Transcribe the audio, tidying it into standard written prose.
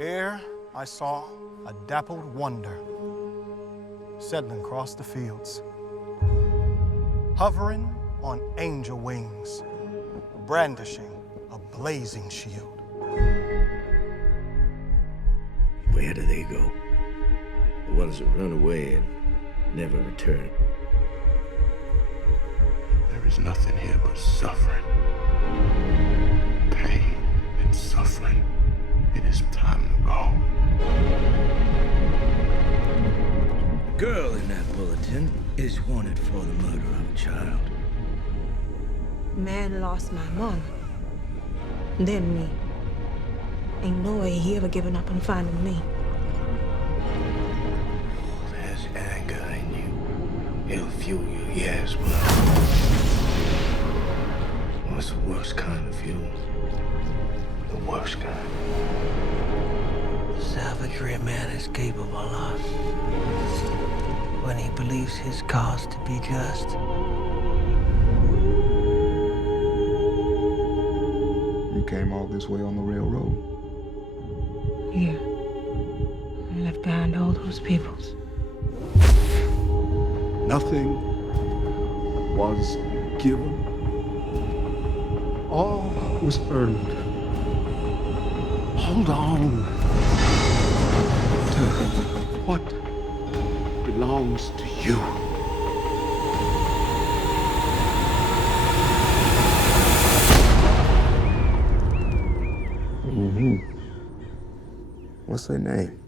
Ere I saw a dappled wonder settling across the fields, hovering on angel wings, brandishing a blazing shield. Where do they go? The ones that run away and never return. There is nothing here but suffering. Pain and suffering. It is time to go. The girl in that bulletin is wanted for the murder of a child. Man lost my mom. Then me. Ain't no way he ever given up on finding me. There's anger in you. It'll fuel you, yes, but what's the worst kind of fuel? The worst kind. Savagery a man is capable of when he believes his cause to be just. You came all this way on the railroad? Yeah. I left behind all those peoples. Nothing was given. All was earned. Hold on to what belongs to you. Mm-hmm. What's her name?